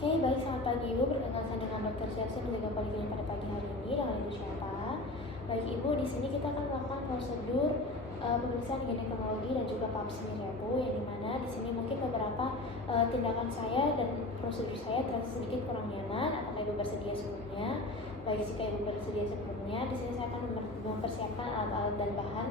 Oke, baik, selamat pagi Ibu. Berkenalkan dengan Dr. Chelsea menjaga poliklinik pada pagi hari ini dengan Ibu siapa? Baik Ibu, di sini kita akan melakukan prosedur pemeriksaan ginekologi dan juga pap smear ya Bu, yang dimana di sini mungkin beberapa tindakan saya dan prosedur saya terasa sedikit kurang nyaman. Apakah Ibu bersedia sebelumnya? Baik, jika Ibu bersedia sebelumnya, di sini saya akan mempersiapkan alat-alat dan bahan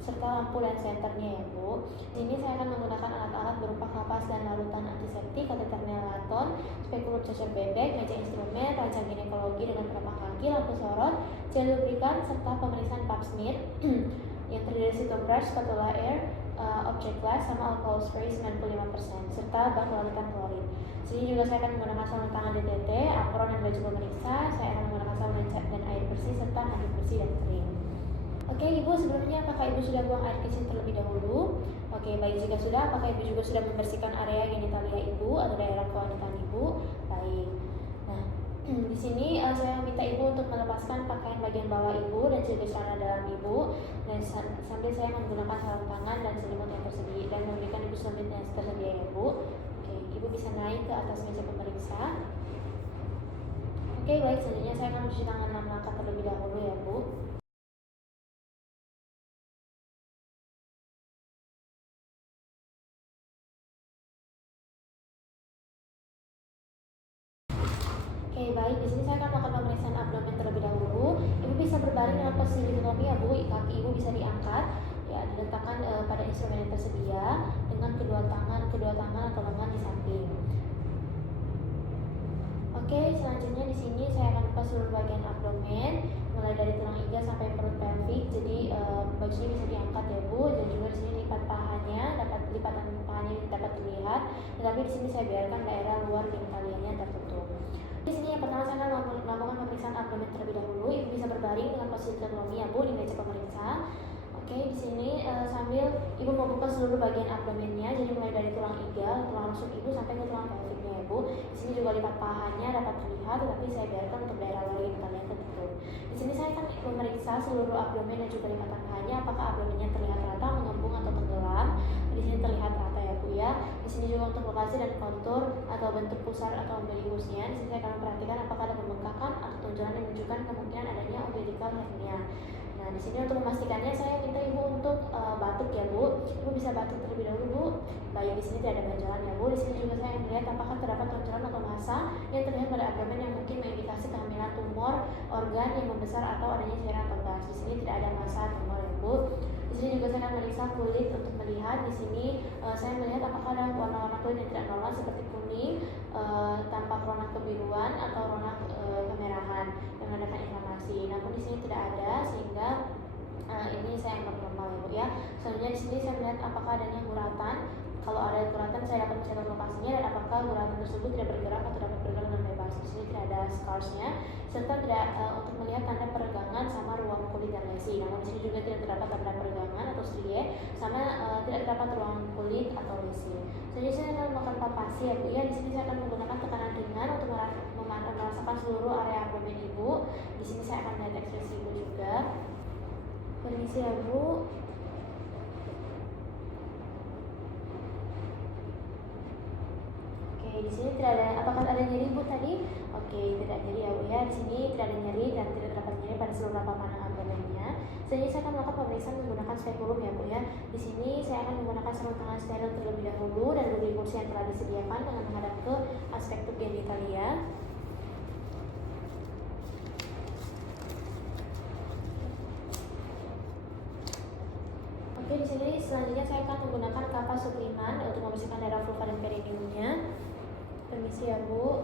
serta lampu dan senternya ya Bu. Di sini saya akan menggunakan alat-alat berupa kapas dan larutan antiseptik, kateter nelaton, spekulum cacar bebek, meja instrumen, rancang ginekologi dengan telapak kaki, lampu sorot, gel lubrikan, serta pemeriksaan pap smear yang terdiri dari sitobrush, spatula air, object glass, sama alcohol spray 95%, serta bak larutan klorin. Sini juga saya akan menggunakan sarung tangan DTT, apron dan baju pemeriksa. Saya akan menggunakan sabun dan air bersih serta mandi bersih dan kering. Oke Ibu, sebelumnya apakah Ibu sudah buang air kecil terlebih dahulu? Oke, baik, jika sudah, apakah Ibu juga sudah membersihkan area genitalia Ibu atau daerah kewanitaan Ibu? Baik. Nah, di sini saya minta Ibu untuk melepaskan pakaian bagian bawah Ibu dan juga celana dalam Ibu, dan sambil saya menggunakan sarung tangan dan selimut yang tersedia dan memberikan Ibu selimut yang tersedia ya Bu. Oke, Ibu bisa naik ke atas meja pemeriksa. Oke, baik, selanjutnya saya akan mencuci tangan 6 langkah terlebih dahulu ya Bu. Oke, baik. Di sini saya akan melakukan pemeriksaan abdomen terlebih dahulu. Ibu bisa berbaring dengan posisi dikotomi ya Bu. Kaki Ibu bisa diangkat, ya, diletakkan pada instrumen yang tersedia dengan kedua tangan atau lengan di samping. Oke, selanjutnya di sini saya akan buka seluruh bagian abdomen, mulai dari tulang iga sampai perut pelvik. Jadi bajunya bisa diangkat ya Bu, dan juga di sini lipatan pahanya dapat terlihat. Tetapi di sini saya biarkan daerah luar genitalianya tertutup. Di sini yang pertama saya akan melakukan pemeriksaan abdomen terlebih dahulu. Ibu bisa berbaring dengan posisi dikotomi ya Bu di meja pemeriksa. Oke, di sini sambil Ibu membuka seluruh bagian abdomennya, jadi mulai dari tulang iga, tulang rusuk Ibu sampai ke tulang pelviknya ya Bu. Di sini juga lipat pahanya dapat terlihat, tetapi saya biarkan untuk daerah luar genitalia tertutup. Di sini saya akan memeriksa seluruh abdomen dan juga lipatan pahanya, apakah abdomennya terlihat rata, mengembung atau tenggelam. Di sini terlihat rata ya Bu ya. Di sini juga untuk lokasi dan kontur atau bentuk pusar atau umbilicusnya. Di sini saya akan memperhatikan apakah ada pembengkakan atau tunjangan yang menunjukkan kemungkinan adanya umbilical hernia. Nah, di sini untuk memastikannya saya minta Ibu untuk batuk ya Bu. Ibu bisa batuk terlebih dahulu Bu. Baik, di sini tidak ada benjolan ya Bu. Di sini juga saya melihat apakah terdapat tonjolan atau massa yang terlihat pada abdomen yang mungkin mengindikasi kehamilan tumor organ yang membesar atau adanya cairan atau gas. Di sini tidak ada massa tumor ya Bu. Di sini juga saya akan meriksa kulit untuk melihat. Di sini saya melihat apakah ada warna-warna kulit yang tidak normal seperti kuning, tampak rona kebiruan atau rona kemerahan yang menandakan inflamasi. Namun di sini tidak ada, sehingga ini saya anggap normal ya Bu ya. Selanjutnya di sini saya melihat apakah adanya guratan. Kalau ada guratan saya dapat mencatat lokasinya dan apakah guratan tersebut tidak bergerak atau dapat bergerak dengan bebas. Di sini tidak ada scarsnya, serta tidak untuk melihat tanda peregangan sama ruang kulit dan lesi. Namun di sini juga tidak terdapat tanda peregangan atau strie, sama tidak terdapat ruang kulit atau lesi. Selanjutnya saya akan melakukan palpasi ya Bu ya. Di sini saya akan menggunakan tekanan ringan untuk merasakan seluruh area abdomen Ibu. Di sini saya akan melihat ekspresi Ibu juga. Permisi ya Bu. Oke, di sini tidak ada. Apakah ada nyeri Bu tadi? Oke, tidak nyeri ya Bu ya. Di sini tidak ada nyeri dan tidak terdapat nyeri pada seluruh lapangan abdomennya. Selanjutnya saya akan melakukan pemeriksaan menggunakan spekulum ya Bu ya. Di sini saya akan menggunakan sarung tangan steril terlebih dahulu dan duduk kursi yang telah disediakan dengan menghadap ke aspek genitalia. Oke, di sini selanjutnya saya akan menggunakan kapas subliman untuk membersihkan daerah vulva dan perineumnya. Permisi ya Bu.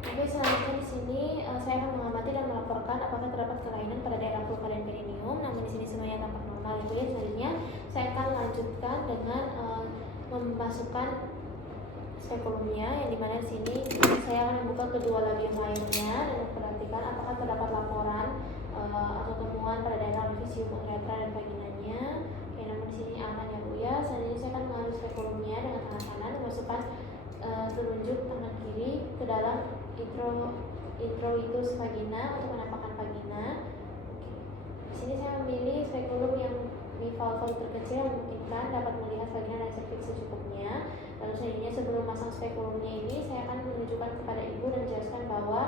Oke, selanjutnya di sini saya akan mengamati dan melaporkan apakah terdapat kelainan pada daerah vulva dan perineum. Namun di sini semuanya tampak normal itu ya. Selanjutnya saya akan lanjutkan dengan memasukkan spekulumnya, yang dimana di sini saya akan membuka kedua labium lainnya dan memperhatikan apakah terdapat laporan atau temuan pada daerah orifisium uretra dan vaginanya. Oke, namun di sini aman ya Bu ya. Selanjutnya saya akan mengambil spekulumnya dengan tangan kanan, memasukkan telunjuk tangan kiri ke dalam introitus vagina untuk menampakkan vagina. Oke. Di sini saya memilih spekulum yang valve terkecil yang memungkinkan dapat melihat vagina dan serviks secukupnya. Lalu selanjutnya sebelum masang spekulumnya ini, saya akan menunjukkan kepada ibu dan menjelaskan bahwa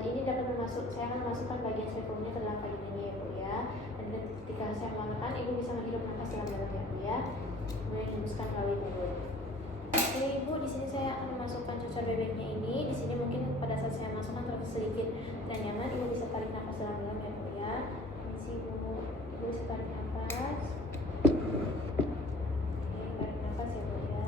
ini dapat saya akan memasukkan bagian spekulumnya ke dalam vagina ini ya Bu ya. Dan ketika saya melakukan, ibu bisa menghirup nafas dalam-dalam ya Bu ya. Kemudian dihembuskan melalui mulut. Oke Ibu, di sini saya akan memasukkan cucur bebeknya ini. Di sini mungkin pada saat saya masukkan terasa sedikit tidak nyaman, Ibu bisa tarik nafas dalam-dalam ya Bu ya. Permisi Ibu bisa tarik nafas. Oke, tarik nafas ya Bu ya.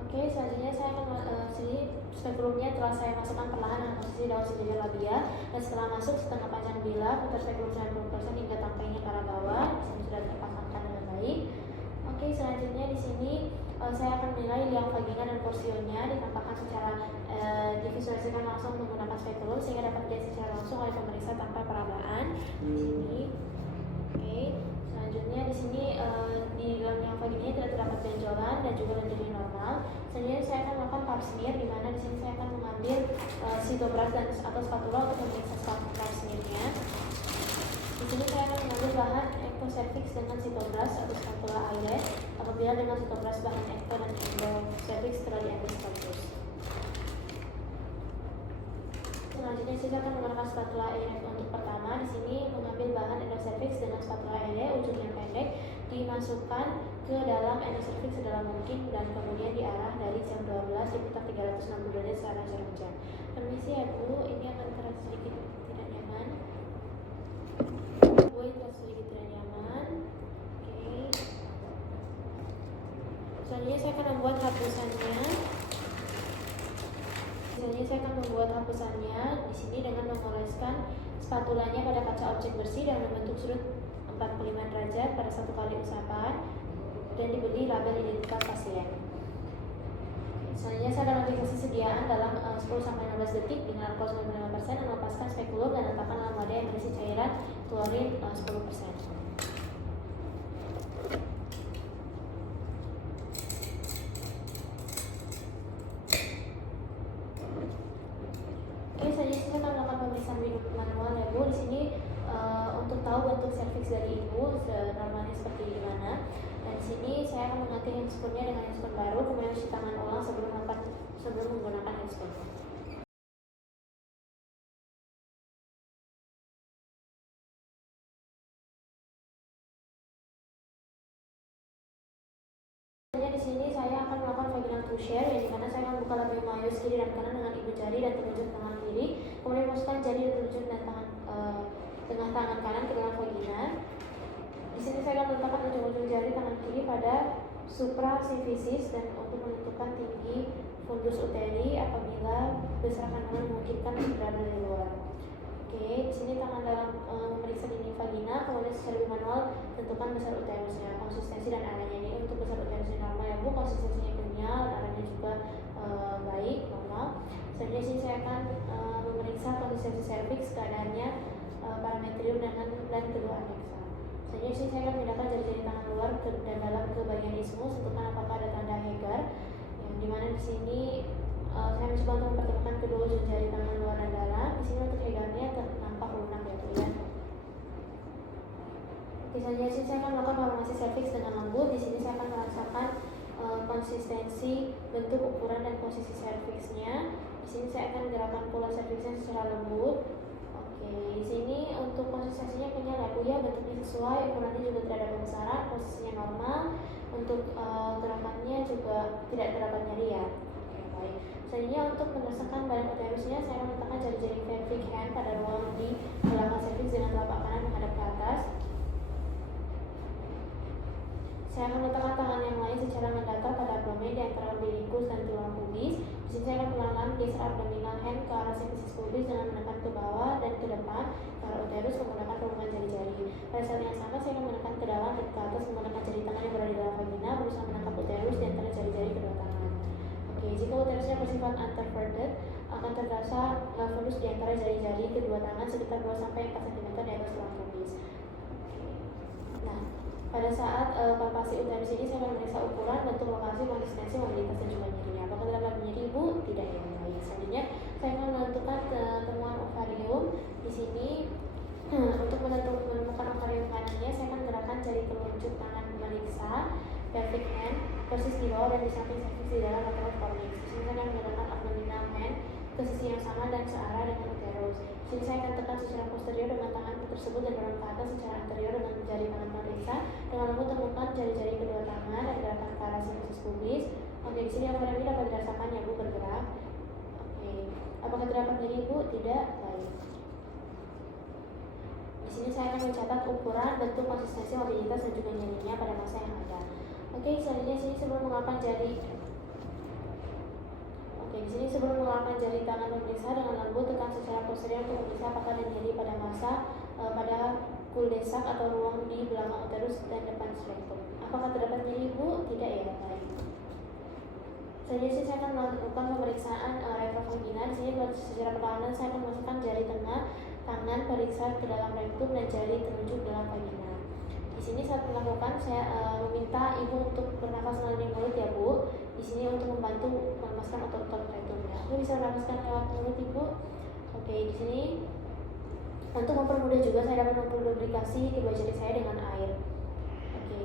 Oke, selanjutnya saya akan spekulumnya telah saya masukkan perlahan dengan posisi daun sejajar labia, dan setelah masuk setengah panjang bilah, putar spekulum 90% hingga tangkainya ke arah bawah. Di sini sudah terpasangkan dengan baik. Oke, selanjutnya di sini saya akan menilai liang vagina dan porsionnya ditampakkan secara divisualisasikan langsung menggunakan spekulum sehingga dapat dilihat secara langsung oleh pemeriksa tanpa perabaan. Di sini. Oke, selanjutnya di sini di dalam liang vagina tidak terdapat benjolan dan juga lendirnya normal. Selanjutnya saya akan melakukan pap smear, di mana di sini saya akan mengambil sitobras dan atau spatula untuk memeriksa pap smearnya. Di sini saya akan mengambil bahan ectocervix dengan sitobras atau spatula eyelet. Apabila dengan sitobras bahan ecto dan endocervix telah diambil sekaligus. Selanjutnya saya akan menggunakan spatula eyelet untuk pertama. Di sini mengambil bahan endocervix dengan spatula eyelet ujung yang pendek, dimasukkan ke dalam endocervix sedalam mungkin dan kemudian diarah dari jam 12 diputar 360 derajat secara jarak jam. Permisi ya Bu, ini akan terasa sedikit tidak nyaman. Bu, ini terasa sedikit tidak nyaman. Oke. Selanjutnya saya akan membuat hapusannya. Selanjutnya saya akan membuat hapusannya di sini dengan mengoleskan spatulanya pada kaca objek bersih dan membentuk sudut 45 derajat pada satu kali usapan dan diberi label identitas pasien. Selanjutnya saya akan lakukan sediaan dalam 10-15 detik dengan alkohol 95% dan melepaskan spekulum dan letakkan dalam wadah yang berisi cairan klorin 10%. Selanjutnya saya akan melakukan pemeriksaan minum manual ya Bu. Di sini untuk tahu bentuk serviks dari ibu normalnya seperti gimana. Dan di sini saya akan mengganti handscoonnya dengan handscoon baru, kemudian cuci tangan ulang sebelum menggunakan handscoon. Di sini saya akan melakukan vaginal push-share, yang dimana saya akan buka labia majus kiri dan kanan dengan ibu jari dan telunjuk tangan kiri, kemudian masukkan jari dan telunjuk dan tengah tangan kanan ke dalam vagina. Di sini saya akan meletakkan ujung-ujung jari tangan kiri pada suprasymphysis dan untuk menentukan tinggi fundus uteri apabila besar kandungan memungkinkan berada di luar. Oke, di sini tangan dalam memeriksa dinding vagina, kemudian secara manual tentukan besar uterusnya, konsistensi dan arahnya. Ini untuk besar uterusnya normal ya Bu, konsistensinya kenyal, arahnya juga baik, normal. Selanjutnya di sini saya akan memeriksa konsistensi serviks, keadaannya parametrium dan kedua aneksa. Selanjutnya di sini saya akan memindahkan jari-jari tangan luar dan dalam ke bagian ismus, tentukan apakah ada tanda Hegar, yang dimana di sini saya mencoba untuk mempertemukan kedua ujung jari tangan luar dan dalam. Di sini untuk Hegarnya nampak lunak ya Bu ya. Selanjutnya saya akan melakukan formasi serviks dengan lembut. Di sini saya akan merasakan konsistensi, bentuk, ukuran dan posisi serviksnya. Di sini saya akan gerakan pola serviksnya secara lembut. Oke, di sini untuk konsistensinya kenyal ya Bu ya, bentuknya sesuai, ukurannya juga tidak ada pembesaran, posisinya normal. Untuk gerakannya juga tidak terdapat nyeri ya. Oke, baik. Selanjutnya untuk merasakan badan uterusnya, saya meletakkan jari-jari pelvic hand pada ruang di belakang serviks dengan telapak kanan menghadap ke atas. Saya akan meletakkan tangan yang lain secara mendatar pada abdomen di antara umbilikus dan tulang pubis. Di sini saya akan perlahan geser abdominal hand ke arah sifisis pubis dengan menekan ke bawah dan ke depan ke arah uterus menggunakan hubungan jari-jari. Pada saat yang sama saya akan menekan ke dalam dan ke atas menggunakan jari tangan yang berada di dalam vagina, berusaha menangkap uterus di antara jari-jari kedua tangan. Oke, jika uterusnya bersifat unperforated, akan terasa fundus di antara jari-jari kedua tangan sekitar 2-4 cm di atas tulang pubis. Nah, pada saat palpasi uterus ini saya akan memeriksa ukuran, bentuk, lokasi, konsistensi mobilitas dan juga nyerinya. Apakah terdapat nyeri Ibu? Tidak ya. Baik. Selanjutnya saya akan menentukan temuan ovarium. Di sini untuk menemukan ovarium kanannya, saya akan gerakan jari telunjuk tangan memeriksa pelvic hand persis di bawah dan di samping cervix di dalam lateral fornix. Di sini saya akan menggunakan abdominal hand ke sisi yang sama dan searah dengan uterus. Di sini saya akan tekan secara posterior dengan tangan tersebut dan dorong ke atas secara anterior dengan jari tangan memeriksa. Dengan lembut temukan jari-jari kedua tangan dan gerakan ke arah sinusus pubis. Oke, di sini ovarium ini dapat dirasakan ya Bu bergerak. Oke, apakah terdapat nyeri Bu? Tidak. Baik. Di sini saya akan mencatat ukuran, bentuk, konsistensi, mobilitas dan juga nyerinya pada masa yang ada. Oke, selanjutnya sini sebelum menggunakan jari. Oke, di sini sebelum menggunakan jari tangan pemeriksa dengan lembut tekan secara posterior untuk memeriksa apakah ada nyeri pada masa pada kuldesak atau ruang di belakang uterus dan depan spektrum. Apakah terdapat nyeri Bu? Tidak ya. Baik. Selanjutnya saya akan melakukan pemeriksaan retrovagina. Di sini secara perlahan saya akan memasukkan jari tengah tangan periksa ke dalam rektum dan jari telunjuk dalam vagina. Di sini saat melakukan saya meminta Ibu untuk bernafas melalui mulut ya Bu. Di sini untuk membantu melepaskan otot-otot rektumnya. Ibu bisa menafaskan lewat mulut Ibu. Oke, di sini untuk mempermudah juga saya dapat memperlubrikasi kedua jari saya dengan air. Oke.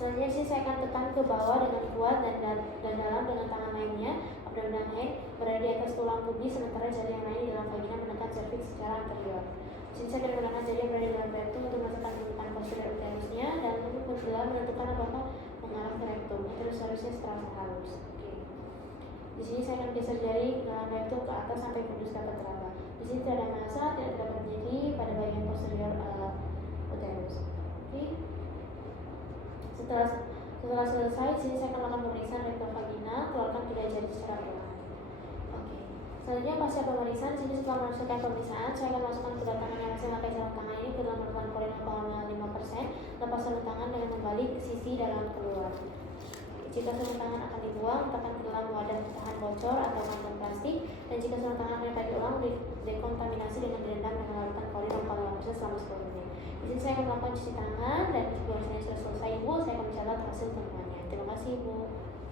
Selanjutnya sih saya akan tekan ke bawah dengan kuat dan dalam dengan tangan lainnya. Abdominal hand berada di atas tulang pubis sementara jari yang lain di dalam vagina menekan cervix secara anterior. Sini saya akan menggunakan jari yang berada di dalam rektum untuk merasakan pembukaan posterior uterusnya dan untuk menentukan apakah mengarah ke rektum. Uterus terasa halus. Oke. Di sini saya akan geser jari ke dalam rektum ke atas sampai kudus dapat teraba. Di sini tidak ada massa, tidak terdapat nyeri pada bagian posterior uterus. Oke. Setelah selesai, sini saya akan melakukan pemeriksaan retrovagina, keluarkan 3 jari secara perlahan. Oke. Selanjutnya pasca pemeriksaan, sini setelah menyelesaikan pemeriksaan, saya akan masukkan kedua tangan yang masih memakai sarung tangan ini ke dalam merupakan korin 0,5%, lepas sarung tangan dengan membalik sisi dalam keluar. Jika sarung tangan akan dibuang, letakkan ke dalam wadah tahan bocor atau kantong plastik, dan jika sarung tangan akan diulang, dekontaminasi dengan direndam dengan larutan korin 0,5% selama 10 menit. Di sini saya akan melakukan cuci tangan dan jika sudah selesai Ibu, saya akan mencatat hasil temuannya. Terima kasih Ibu.